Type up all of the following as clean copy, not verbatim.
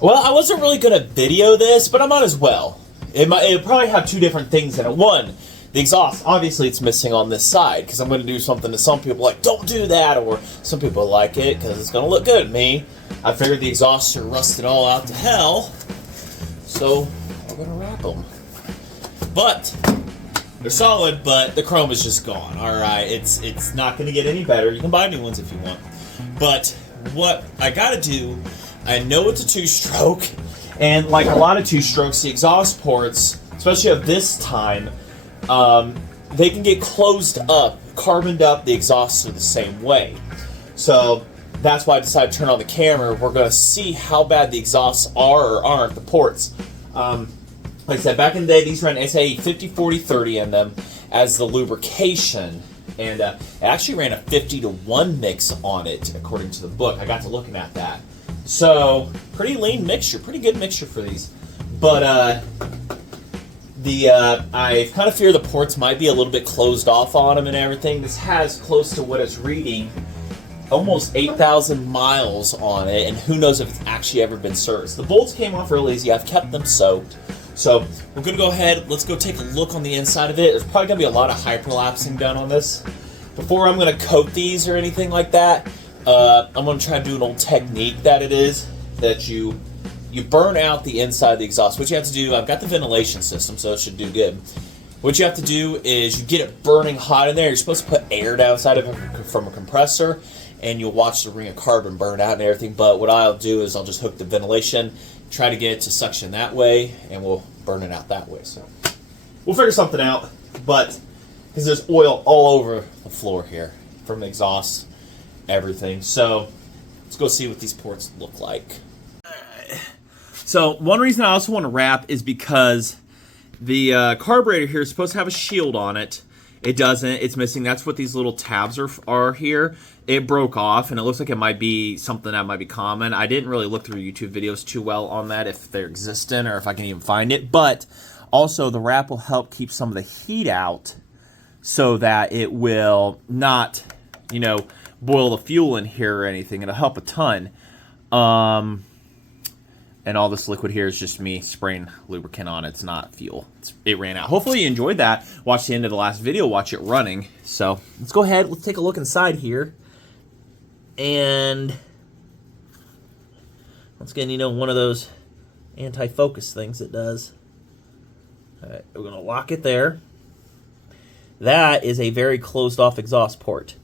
Well, I wasn't really going to video this, but I might as well. It'll probably have two different things in it. One, the exhaust, obviously it's missing on this side, because I'm going to do something that some people like, don't do that, or some people like it, because it's going to look good. Me, I figured the exhausts are rusted all out to hell, so we're going to wrap them. But they're solid, but the chrome is just gone. Alright, it's not going to get any better. You can buy new ones if you want. But what I got to do, I know it's a two-stroke, and like a lot of two-strokes, the exhaust ports, especially of this time, they can get closed up, carboned up. The exhausts are the same way. So that's why I decided to turn on the camera. We're going to see how bad the exhausts are or aren't, the ports. Like I said, back in the day, these ran SA 50, 40, 30 in them as the lubrication. And it actually ran a 50-to-1 mix on it, according to the book. I got to looking at that. So, pretty lean mixture, pretty good mixture for these. But I kind of fear the ports might be a little bit closed off on them and everything. This has close to what it's reading, almost 8,000 miles on it, and who knows if it's actually ever been serviced. The bolts came off real easy. I've kept them soaked. So we're going to go ahead, let's go take a look on the inside of it. There's probably going to be a lot of hyperlapsing done on this. Before I'm going to coat these or anything like that, I'm going to try to do an old technique that it is, that you burn out the inside of the exhaust. What you have to do, I've got the ventilation system, so it should do good. What you have to do is you get it burning hot in there. You're supposed to put air down inside of it from a compressor, and you'll watch the ring of carbon burn out and everything. But what I'll do is I'll just hook the ventilation, try to get it to suction that way, and we'll burn it out that way. So we'll figure something out, but because there's oil all over the floor here from the exhaust, everything. So let's go see what these ports look like. Alright. So one reason I also want to wrap is because the carburetor here is supposed to have a shield on it. It doesn't. It's missing. That's what these little tabs are here. It broke off, and it looks like it might be something that might be common. I didn't really look through YouTube videos too well on that, if they're existent or if I can even find it. But also, the wrap will help keep some of the heat out so that it will not, you know, boil the fuel in here or anything. It'll help a ton. And all this liquid here is just me spraying lubricant on it. It's not fuel. It ran out. Hopefully you enjoyed that. Watch the end of the last video. Watch it running. So let's go ahead. Let's take a look inside here. And once again, you know, one of those anti-focus things it does. All right, we're going to lock it there. That is a very closed-off exhaust port.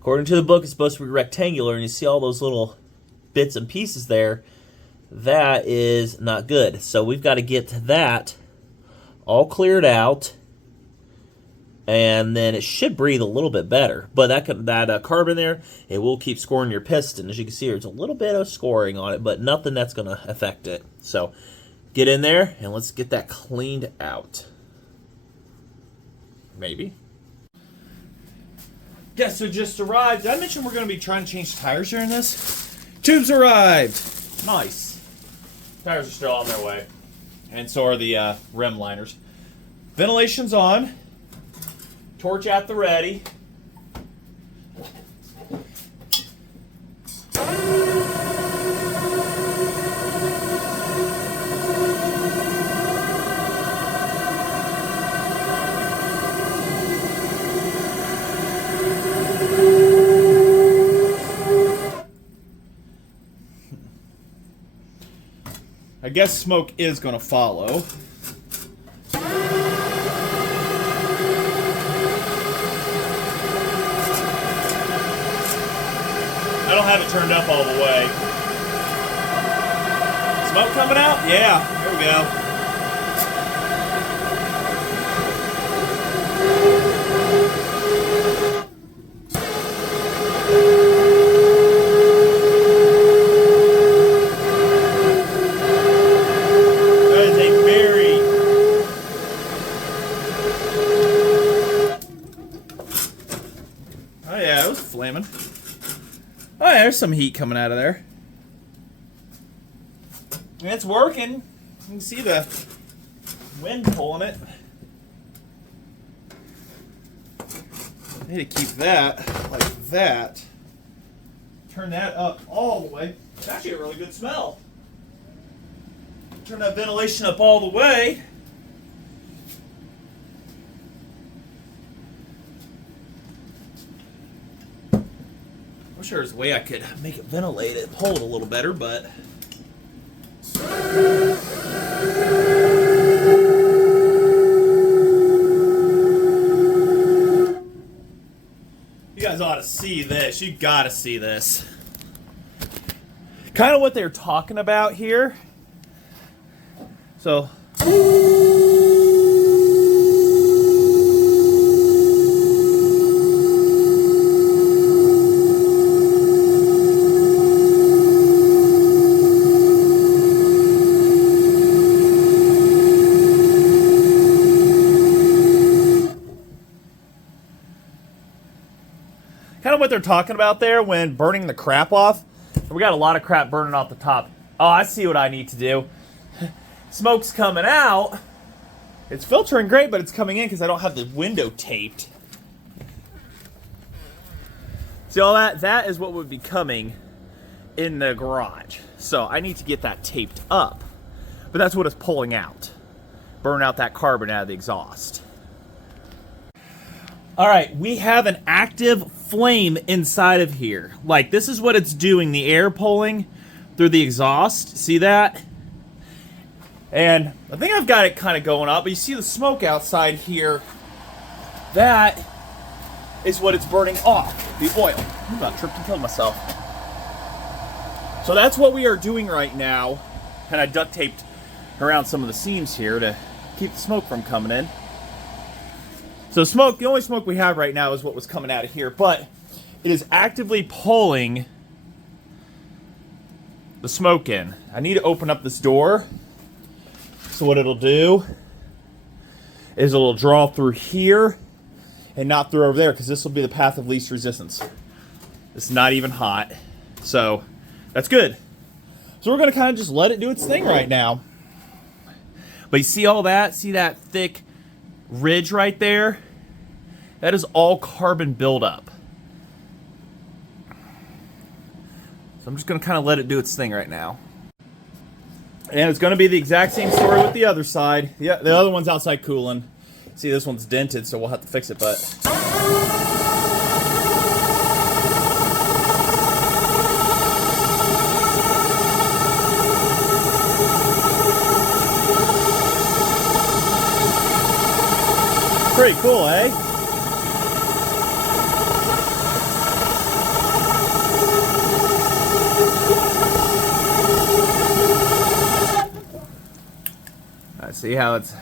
According to the book, it's supposed to be rectangular, and you see all those little bits and pieces there. That is not good. So we've got to get that all cleared out, and then it should breathe a little bit better. But that carbon there, it will keep scoring your piston. As you can see, there's a little bit of scoring on it, but nothing that's going to affect it. So get in there, and let's get that cleaned out. Maybe. Guess who just arrived? Did I mention we're going to be trying to change tires during this? Tubes arrived. Nice. Tires are still on their way. And so are the rim liners. Ventilation's on. Torch at the ready. I guess smoke is going to follow. I don't have it turned up all the way. Smoke coming out? Yeah, here we go. Flaming. Oh yeah, there's some heat coming out of there. And it's working. You can see the wind pulling it. I need to keep that like that. Turn that up all the way. It's actually a really good smell. Turn that ventilation up all the way. I'm sure there's a way I could make it ventilate it, hold a little better, but you guys ought to see this. You gotta see this. Kind of what they're talking about here. So kind of what they're talking about there when burning the crap off. We got a lot of crap burning off the top. Oh, I see what I need to do. Smoke's coming out. It's filtering great, but it's coming in because I don't have the window taped. See all that? That is what would be coming in the garage. So I need to get that taped up. But that's what it's pulling out. Burn out that carbon out of the exhaust. All right, we have an active flame inside of here. Like, this is what it's doing, the air pulling through the exhaust. See that? And I think I've got it kind of going up, but you see the smoke outside here. That is what it's burning off, the oil. I'm about to trip and kill myself. So that's what we are doing right now. And I duct taped around some of the seams here to keep the smoke from coming in. So smoke, the only smoke we have right now is what was coming out of here, but it is actively pulling the smoke in. I need to open up this door. So what it'll do is it'll draw through here and not through over there, because this will be the path of least resistance. It's not even hot. So that's good. So we're going to kind of just let it do its thing right now. But you see all that? See that thick ridge right there? That is all carbon buildup. So I'm just going to kind of let it do its thing right now. And it's going to be the exact same story with the other side. Yeah, the other one's outside cooling. See, this one's dented, so we'll have to fix it, but... pretty cool, eh? I see how it's...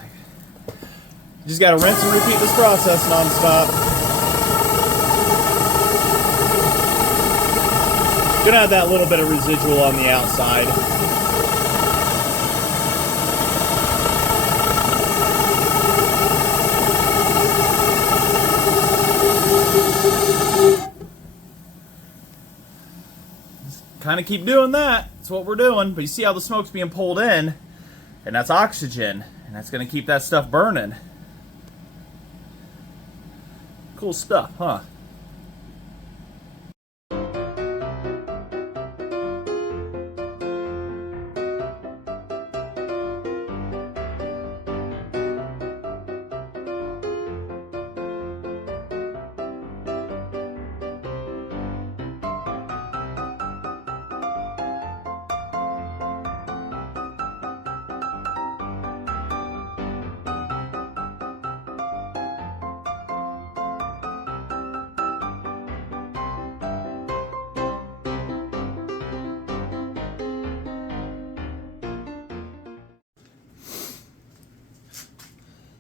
You just gotta rinse and repeat this process non-stop. Gonna have that little bit of residual on the outside. Kind of keep doing that. That's what we're doing. But you see how the smoke's being pulled in, and that's oxygen, and that's going to keep that stuff burning. Cool stuff, huh?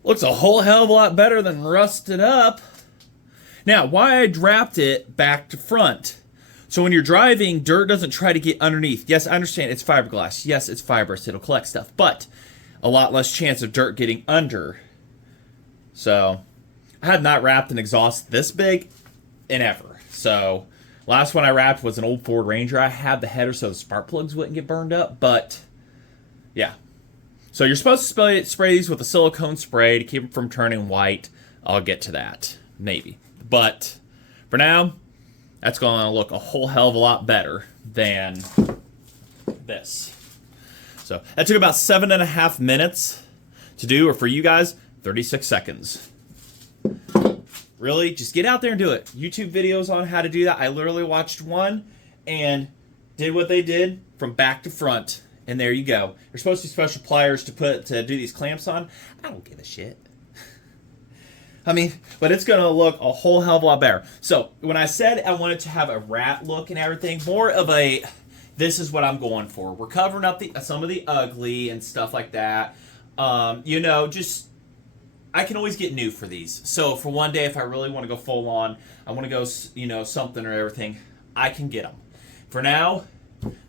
Looks a whole hell of a lot better than rusted up. Now, why I wrapped it back to front. So when you're driving, dirt doesn't try to get underneath. Yes, I understand it's fiberglass. Yes, it's fibrous. It'll collect stuff. But a lot less chance of dirt getting under. So I have not wrapped an exhaust this big in ever. So last one I wrapped was an old Ford Ranger. I had the header so the spark plugs wouldn't get burned up. But yeah. So you're supposed to spray these with a silicone spray to keep them from turning white. I'll get to that, maybe. But for now, that's going to look a whole hell of a lot better than this. So So that took about 7.5 minutes to do, or for you guys, 36 seconds. Really, just get out there and do it. YouTube videos on how to do that. I literally watched one and did what they did from back to front. And there you go. There's supposed to be special pliers to do these clamps on. I don't give a shit. I mean, but it's going to look a whole hell of a lot better. So when I said I wanted to have a rat look and everything, more of a, this is what I'm going for. We're covering up some of the ugly and stuff like that. You know, just, I can always get new for these. So for one day, if I really want to go full on, I want to go, you know, something or everything, I can get them. For now,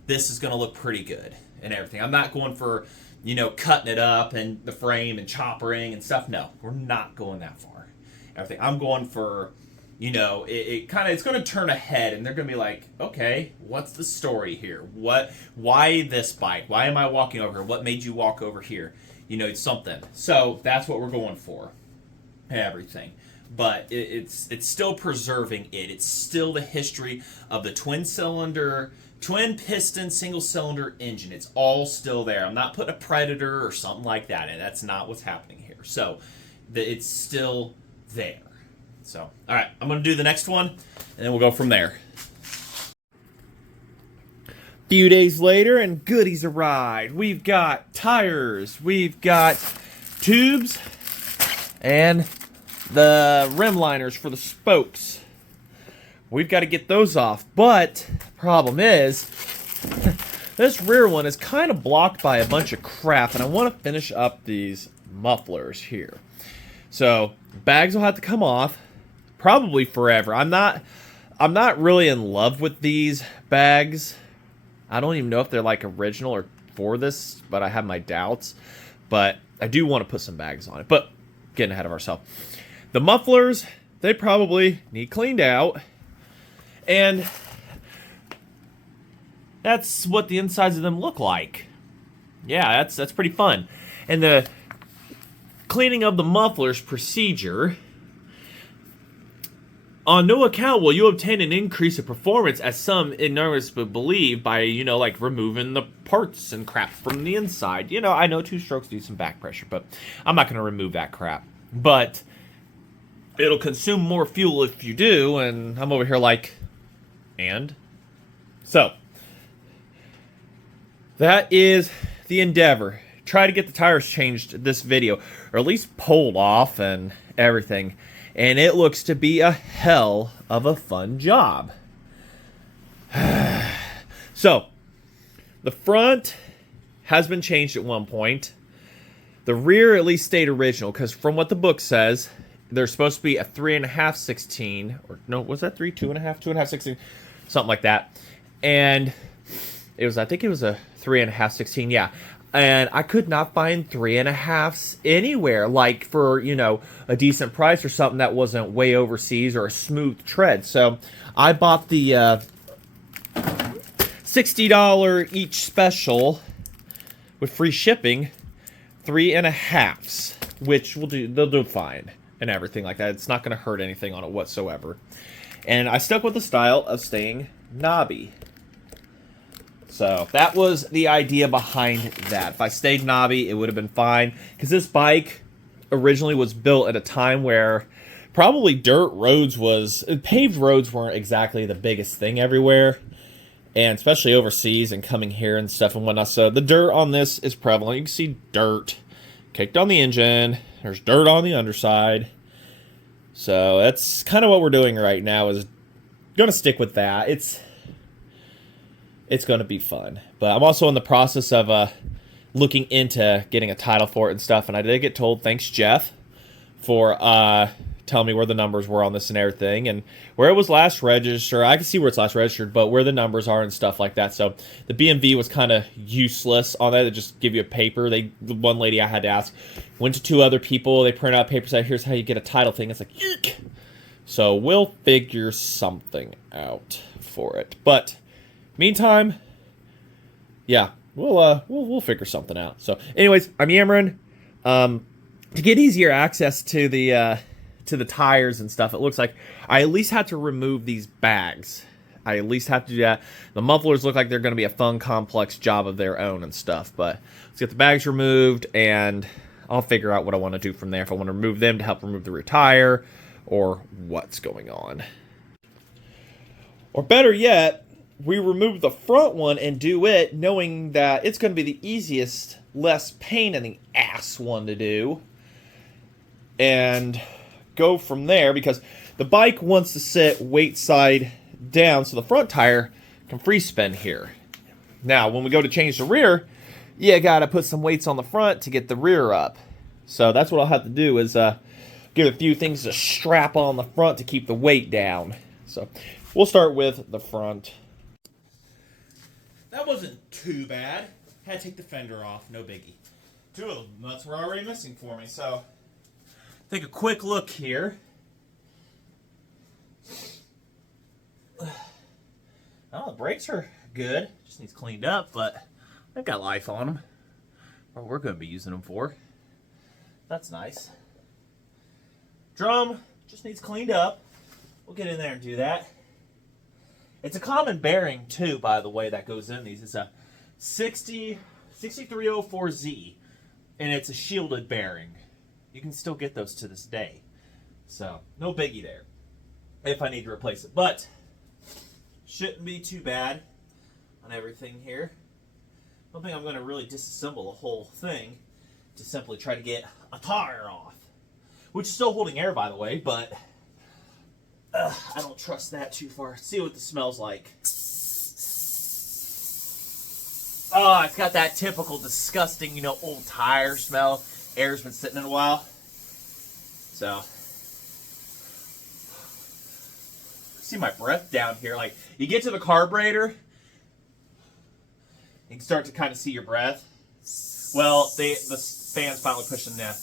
this is going to look pretty good and everything. I'm not going for, you know, cutting it up and the frame and choppering and stuff. No, we're not going that far. Everything. I'm going for, you know, it's going to turn a head and they're going to be like, okay, what's the story here? Why this bike? Why am I walking over here? What made you walk over here? You know, it's something. So that's what we're going for. Everything. But it's still preserving it. It's still the history of the twin piston, single cylinder engine. It's all still there. I'm not putting a Predator or something like that. And that's not what's happening here. So it's still there. So, all right, I'm going to do the next one and then we'll go from there. Few days later and goodies arrived. We've got tires, we've got tubes, and the rim liners for the spokes. We've got to get those off, but the problem is this rear one is kind of blocked by a bunch of crap, and I want to finish up these mufflers here. So bags will have to come off probably forever. I'm not really in love with these bags. I don't even know if they're like original or for this, but I have my doubts. But I do want to put some bags on it, but getting ahead of ourselves. The mufflers, they probably need cleaned out. And that's what the insides of them look like. Yeah, that's pretty fun. And the cleaning of the mufflers procedure, on no account will you obtain an increase of performance, as some ignorance believe, by, you know, like removing the parts and crap from the inside. You know, I know 2-strokes do some back pressure, but I'm not going to remove that crap. But it'll consume more fuel if you do, and I'm over here like, and? So, that is the endeavor. Try to get the tires changed this video, or at least pulled off and everything. And it looks to be a hell of a fun job. So, the front has been changed at one point. The rear at least stayed original, because from what the book says, there's supposed to be a 3.5 16, or no, was that 3? 2.5? 2.5 16, something like that. And it was, I think it was a 3.5 16, yeah. And I could not find 3.5s anywhere, like for, you know, a decent price or something that wasn't way overseas or a smooth tread. So I bought the $60 each special with free shipping, 3.5s, which will do, they'll do fine and everything like that. It's not going to hurt anything on it whatsoever. And I stuck with the style of staying knobby. So that was the idea behind that. If I stayed knobby, it would have been fine. Because this bike originally was built at a time where probably paved roads weren't exactly the biggest thing everywhere. And especially overseas and coming here and stuff and whatnot. So the dirt on this is prevalent. You can see dirt caked on the engine. There's dirt on the underside. So that's kind of what we're doing right now, is going to stick with that. It's going to be fun. But I'm also in the process of looking into getting a title for it and stuff. And I did get told, thanks, Jeff, for telling me where the numbers were on this and everything. And where it was last registered. I can see where it's last registered, but where the numbers are and stuff like that. So the BMV was kind of useless on that. They just give you a paper. The one lady I had to ask went to 2 other people. They print out papers, said, here's how you get a title thing. It's like, eek. So we'll figure something out for it. But meantime, yeah, we'll figure something out. So, anyways, I'm yammering. To get easier access to the tires and stuff, it looks like I at least had to remove these bags I at least have to do that. The mufflers look like they're going to be a fun, complex job of their own and stuff. But let's get the bags removed, and I'll figure out what I want to do from there. If I want to remove them to help remove the rear tire, or what's going on. Or better yet, we remove the front one and do it, knowing that it's going to be the easiest, less pain in the ass one to do. And go from there, because the bike wants to sit weight side down so the front tire can free spin here. Now, when we go to change the rear, you gotta put some weights on the front to get the rear up. So that's what I'll have to do, is get a few things to strap on the front to keep the weight down. So we'll start with the front. That wasn't too bad. Had to take the fender off, no biggie. Two of the nuts were already missing for me, so take a quick look here. Oh, the brakes are good. Just needs cleaned up, but they've got life on them. What we're going to be using them for. That's nice. Drum just needs cleaned up. We'll get in there and do that. It's a common bearing, too, by the way, that goes in these. It's a 6304Z, and it's a shielded bearing. You can still get those to this day. So, no biggie there if I need to replace it. But shouldn't be too bad on everything here. I don't think I'm going to really disassemble the whole thing to simply try to get a tire off. Which is still holding air, by the way, but I don't trust that too far. See what the smells like. Oh, it's got that typical disgusting, you know, old tire smell. Air's been sitting in a while. So, see my breath down here. Like, you get to the carburetor, you can start to kind of see your breath. Well, the fan's finally pushing the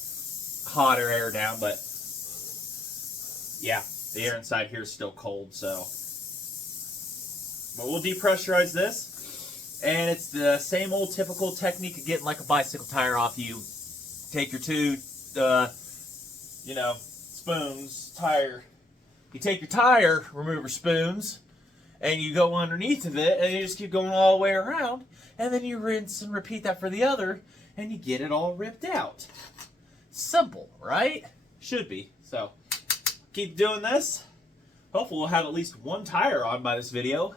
hotter air down, but yeah, the air inside here is still cold, so. But we'll depressurize this, and it's the same old typical technique of getting like a bicycle tire off. You take your two, you know, spoons, tire. You take your tire remover spoons, and you go underneath of it, and you just keep going all the way around, and then you rinse and repeat that for the other, and you get it all ripped out. Simple, right? Should be. So, keep doing this. Hopefully we'll have at least one tire on by this video.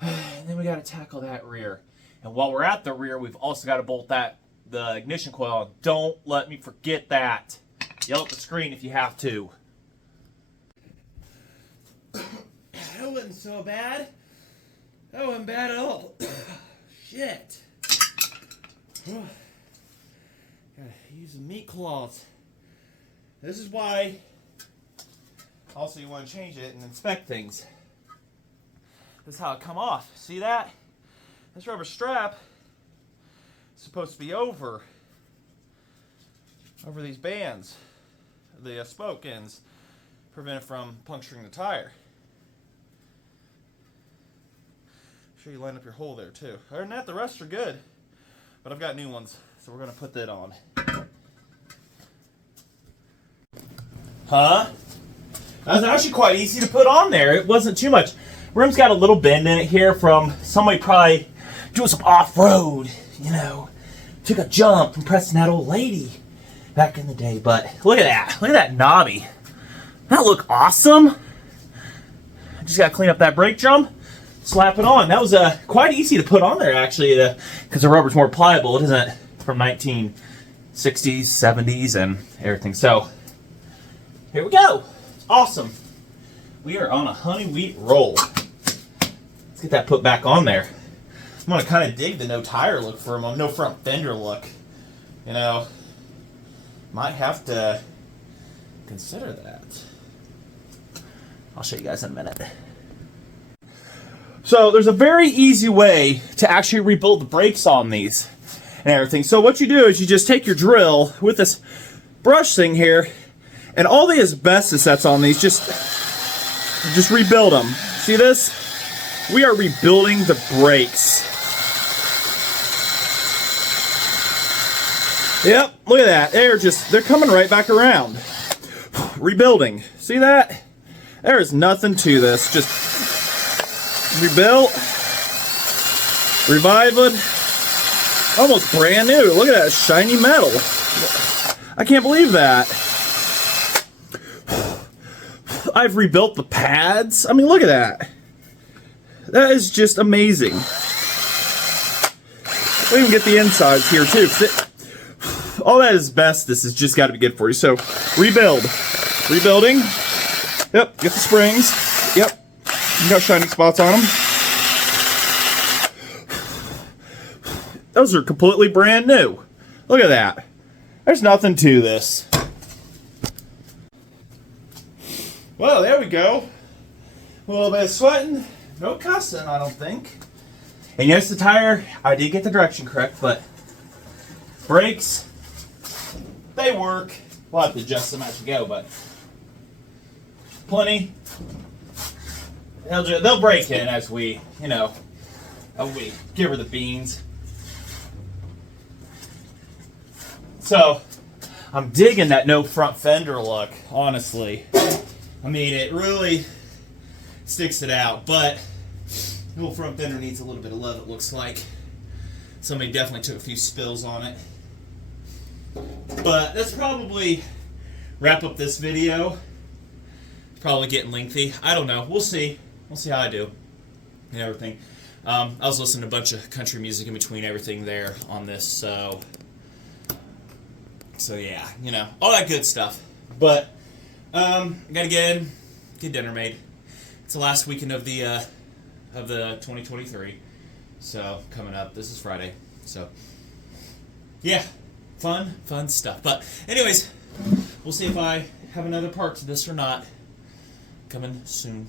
And then we got to tackle that rear. And while we're at the rear, we've also got to bolt the ignition coil on. Don't let me forget that. Yell at the screen if you have to. That wasn't so bad. That wasn't bad at all. Shit. Gotta use the meat claws. This is why also you want to change it and inspect things. This is how it come off. See that? This rubber strap is supposed to be over these bands, the spoke ends, prevent it from puncturing the tire. Make sure you line up your hole there too. Other than that, the rest are good, but I've got new ones, so we're going to put that on. Huh? That was actually quite easy to put on there. It wasn't too much. Room's got a little bend in it here from somebody probably doing some off-road, you know. Took a jump from pressing that old lady back in the day. But look at that. Look at that knobby. That look awesome. Just got to clean up that brake drum, slap it on. That was quite easy to put on there, actually, because the rubber's more pliable. It isn't from 1960s, 70s, and everything. So, here we go. Awesome. We are on a honey wheat roll. Let's get that put back on there. I'm going to kind of dig the no tire look for him, no front fender look. You know, might have to consider that. I'll show you guys in a minute. So there's a very easy way to actually rebuild the brakes on these and everything. So what you do is you just take your drill with this brush thing here, and all the asbestos that's on these, just rebuild them. See this? We are rebuilding the brakes. Yep, look at that. They're coming right back around. Rebuilding. See that? There is nothing to this. Just rebuilt, revived, almost brand new. Look at that shiny metal. I can't believe that. I've rebuilt the pads. I mean, look at that. That is just amazing. We even get the insides here too. All that asbestos has just got to be good for you. So, rebuild. Rebuilding. Yep, get the springs. Yep. You got shiny spots on them. Those are completely brand new. Look at that. There's nothing to this. Well, there we go. A little bit of sweating. No cussing, I don't think. And yes, the tire, I did get the direction correct, but brakes, they work. We'll have to adjust them as we go, but plenty. They'll break in as we, we give her the beans. So, I'm digging that no front fender look, honestly. I mean, it really sticks it out, but the little front fender needs a little bit of love, it looks like. Somebody definitely took a few spills on it. But that's probably wrap up this video. Probably getting lengthy. I don't know. We'll see. We'll see how I do and everything. I was listening to a bunch of country music in between everything there on this, so yeah, all that good stuff. But I gotta get dinner made. It's the last weekend of the 2023. So coming up, this is Friday. So yeah, fun stuff. But anyways, we'll see if I have another part to this or not. Coming soon.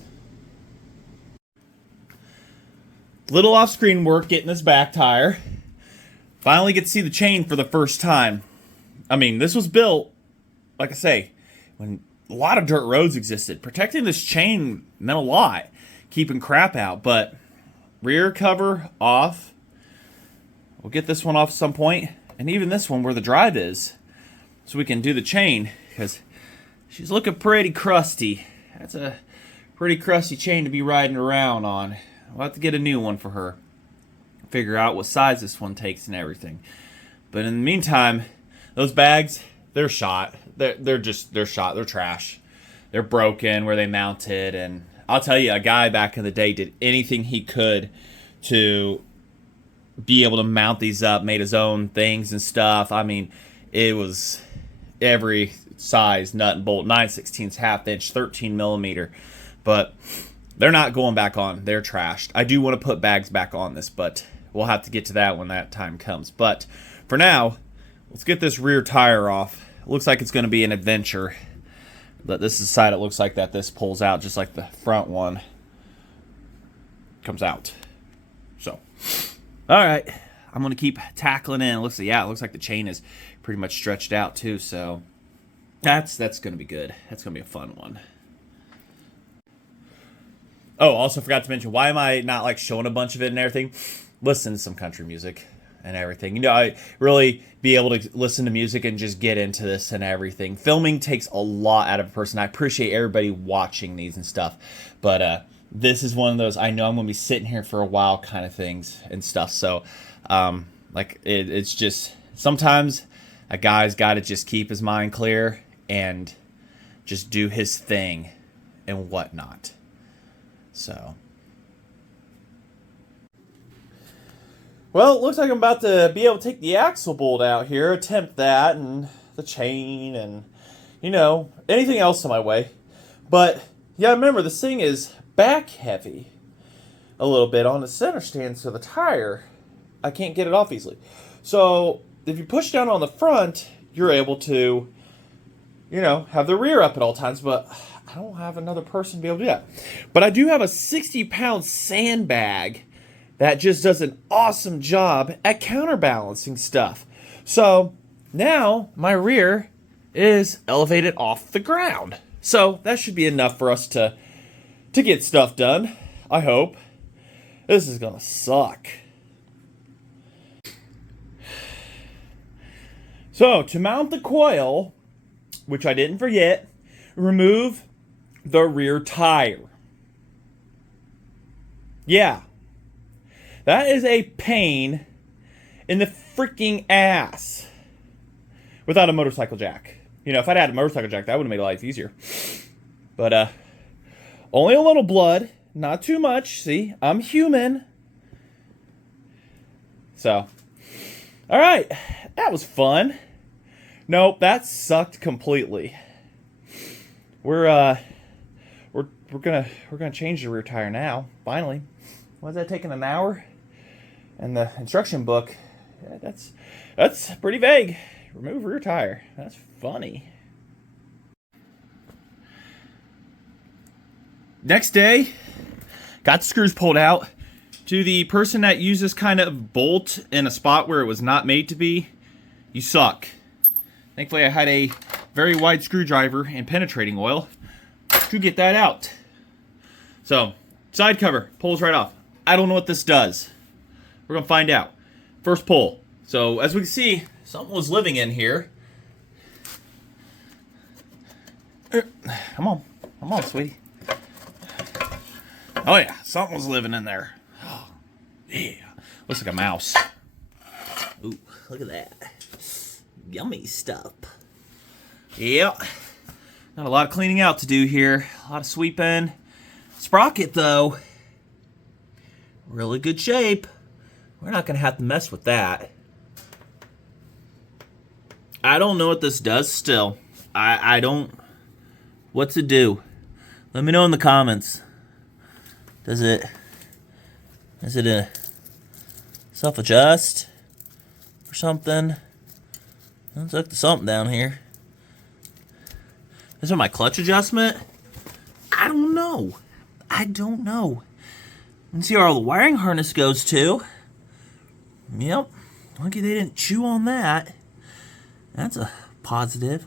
Little off-screen work getting this back tire. Finally get to see the chain for the first time. I mean, this was built, like I say, when a lot of dirt roads existed. Protecting this chain meant a lot, keeping crap out. But rear cover off. We'll get this one off at some point, and even this one where the drive is, so we can do the chain, because she's looking pretty crusty. That's a pretty crusty chain to be riding around on. We'll have to get a new one for her. Figure out what size this one takes and everything. But in the meantime, those bags, they're shot. They're shot. They're trash. They're broken where they mounted. And I'll tell you, a guy back in the day did anything he could to be able to mount these up, made his own things and stuff. I mean, it was every size, nut and bolt, 9/16, half inch, 13 millimeter. But they're not going back on. They're trashed. I do want to put bags back on this, but we'll have to get to that when that time comes. But for now, let's get this rear tire off. It looks like it's going to be an adventure. But this is the side it looks like that this pulls out, just like the front one comes out. So, all right. I'm going to keep tackling in. It looks like the chain is pretty much stretched out too. So that's going to be good. That's going to be a fun one. Oh, also forgot to mention, why am I not like showing a bunch of it and everything? Listen to some country music and everything. I really be able to listen to music and just get into this and everything. Filming takes a lot out of a person. I appreciate everybody watching these and stuff. But this is one of those, I know I'm going to be sitting here for a while kind of things and stuff. So, it's just, sometimes a guy's got to just keep his mind clear and just do his thing and whatnot. So, well, it looks like I'm about to be able to take the axle bolt out here, attempt that, and the chain, and, anything else in my way. But, yeah, remember, this thing is back heavy a little bit on the center stand, so the tire, I can't get it off easily. So, if you push down on the front, you're able to, have the rear up at all times, but I don't have another person to be able to do that. But I do have a 60-pound sandbag that just does an awesome job at counterbalancing stuff. So now my rear is elevated off the ground. So that should be enough for us to get stuff done, I hope. This is gonna suck. So to mount the coil, which I didn't forget, remove the rear tire. Yeah. That is a pain in the freaking ass. Without a motorcycle jack. You know, if I'd had a motorcycle jack, that would have made life easier. But, only a little blood. Not too much. See, I'm human. So, alright. That was fun. Nope, that sucked completely. We're gonna change the rear tire now. Finally. Was that taking an hour? And the instruction book, yeah, that's pretty vague. Remove rear tire. That's funny. Next day, got the screws pulled out. To the person that used this kind of bolt in a spot where it was not made to be, you suck. Thankfully, I had a very wide screwdriver and penetrating oil to get that out. So, side cover pulls right off. I don't know what this does. We're going to find out. First pull. So, as we can see, something was living in here. Come on. Come on, sweetie. Oh, yeah. Something was living in there. Oh, yeah. Looks like a mouse. Ooh, look at that. Yummy stuff. Yeah. Got a lot of cleaning out to do here. A lot of sweeping. Sprocket, though, Really good shape. We're not going to have to mess with that. I don't know what this does still. I don't... What's it do? Let me know in the comments. Is it a self-adjust or something? Let's look to something down here. Is it my clutch adjustment? I don't know. I don't know. Let's see where all the wiring harness goes to. Yep. Lucky they didn't chew on that. That's a positive.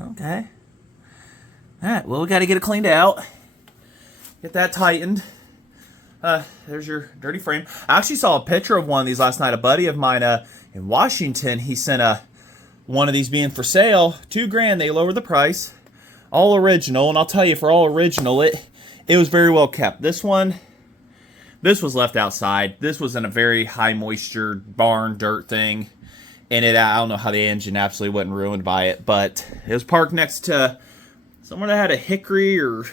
Okay. Alright, well, we got to get it cleaned out. Get that tightened. There's your dirty frame. I actually saw a picture of one of these last night. A buddy of mine in Washington, he sent one of these being for sale. $2,000. They lowered the price. All original. And I'll tell you, for all original, it was very well kept. This one, this was left outside. This was in a very high moisture barn dirt thing. And I don't know how the engine absolutely wasn't ruined by it. But it was parked next to someone that had a hickory or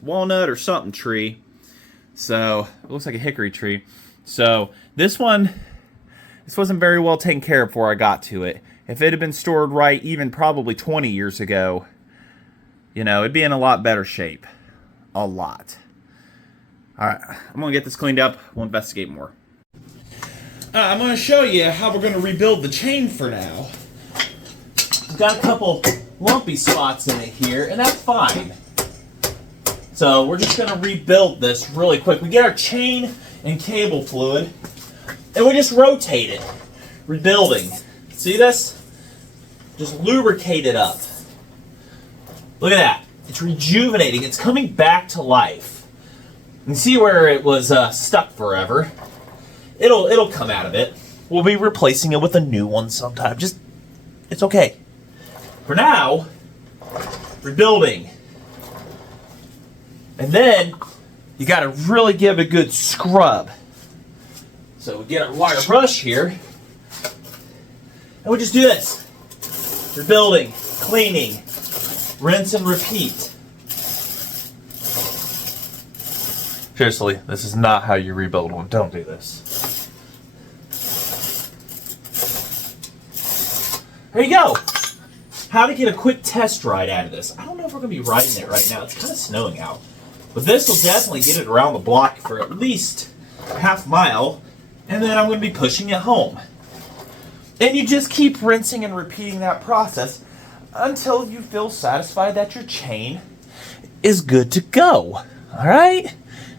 walnut or something tree. So, it looks like a hickory tree. So, this wasn't very well taken care of before I got to it. If it had been stored right, even probably 20 years ago, you know, it'd be in a lot better shape. A lot. Alright, I'm going to get this cleaned up. We'll investigate more. I'm going to show you how we're going to rebuild the chain for now. We've got a couple lumpy spots in it here, and that's fine. So we're just going to rebuild this really quick. We get our chain and cable fluid, and we just rotate it. Rebuilding. See this? Just lubricate it up. Look at that. It's rejuvenating. It's coming back to life. You can see where it was stuck forever. It'll come out of it. We'll be replacing it with a new one sometime. It's okay. For now, rebuilding. And then, you gotta really give it a good scrub. So we get our wire brush here, and we just do this. Rebuilding, cleaning, rinse and repeat. Seriously, this is not how you rebuild one. Don't do this. There you go. How to get a quick test ride out of this. I don't know if we're going to be riding it right now. It's kind of snowing out. But this will definitely get it around the block for at least half a mile. And then I'm going to be pushing it home. And you just keep rinsing and repeating that process until you feel satisfied that your chain is good to go. Alright?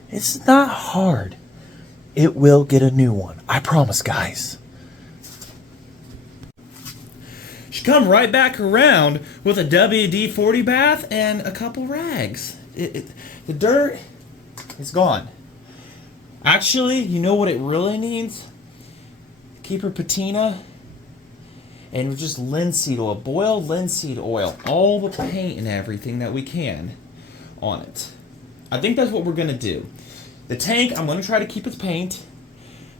It's not hard. It will get a new one. I promise, guys. She come right back around with a WD-40 bath and a couple rags. The dirt is gone. Actually, you know what it really needs? Keep her patina and just linseed oil. Boil linseed oil. All the paint and everything that we can on it. I think that's what we're going to do. The tank, I'm going to try to keep its paint,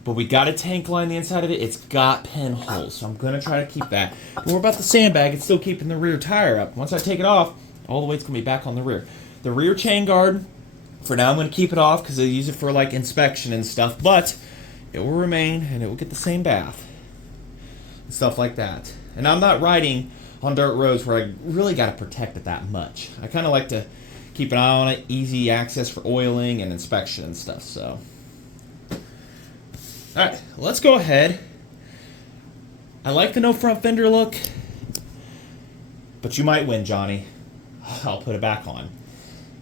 but we got a tank line the inside of it. It's got pinholes, so I'm going to try to keep that. But what about the sandbag? It's still keeping the rear tire up. Once I take it off, all the weight's going to be back on the rear. The rear chain guard, for now I'm going to keep it off because I use it for like inspection and stuff, but it will remain and it will get the same bath and stuff like that. And I'm not riding on dirt roads where I really got to protect it that much. I kind of like to keep an eye on it, easy access for oiling and inspection and stuff, so. Alright, let's go ahead. I like the no front fender look, but you might win, Johnny. I'll put it back on.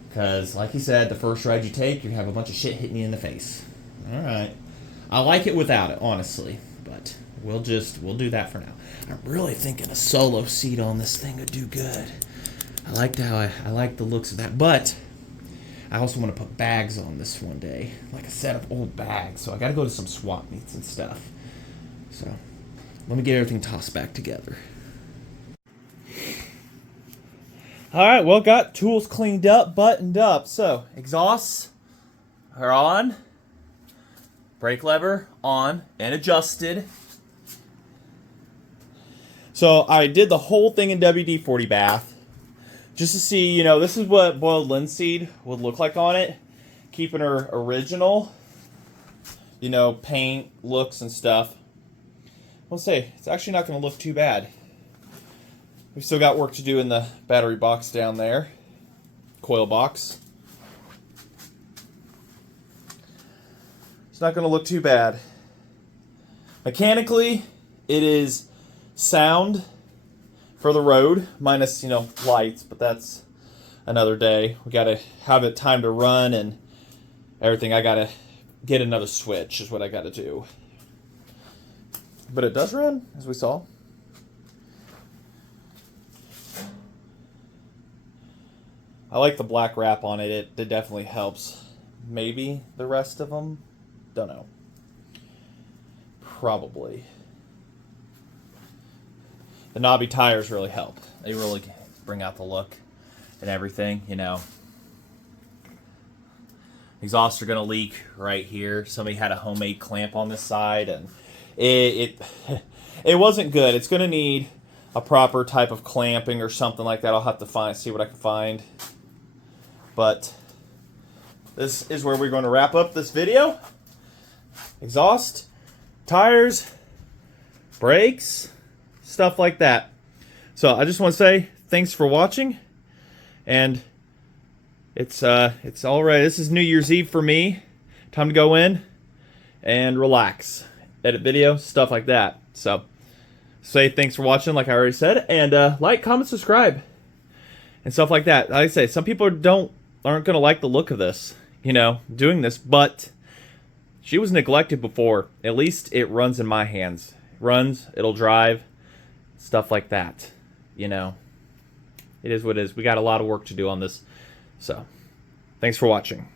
Because, like he said, the first ride you take, you have a bunch of shit hitting you in the face. Alright. I like it without it, honestly, but we'll do that for now. I'm really thinking a solo seat on this thing would do good. I like the looks of that, but I also want to put bags on this one day, like a set of old bags. So I got to go to some swap meets and stuff. So let me get everything tossed back together. All right, well, got tools cleaned up, buttoned up. So exhausts are on, brake lever on and adjusted. So I did the whole thing in WD-40 bath. Just to see, you know, this is what boiled linseed would look like on it. Keeping her original, you know, paint, looks, and stuff. I'll say, it's actually not going to look too bad. We've still got work to do in the battery box down there. Coil box. It's not going to look too bad. Mechanically, it is sound for the road, minus, you know, lights, but that's another day. We gotta have it time to run and everything. I gotta get another switch is what I gotta do. But it does run, as we saw. I like the black wrap on it. It definitely helps. Maybe the rest of them? Don't know. Probably. The knobby tires really help. They really bring out the look and everything, you know. Exhausts are going to leak right here. Somebody had a homemade clamp on this side, and it wasn't good. It's going to need a proper type of clamping or something like that. I'll have to see what I can find. But this is where we're going to wrap up this video. Exhaust, tires, brakes, stuff like that. So I just want to say thanks for watching, and it's all right. This is New Year's Eve for me. Time to go in and relax, edit video, stuff like that. So say thanks for watching, like I already said, and like, comment, subscribe, and stuff like that. Like I say, some people aren't gonna like the look of this, you know, doing this, but she was neglected before. At least it runs in my hands. It runs, it'll drive. Stuff like that, you know. It is what it is. We got a lot of work to do on this. So, thanks for watching.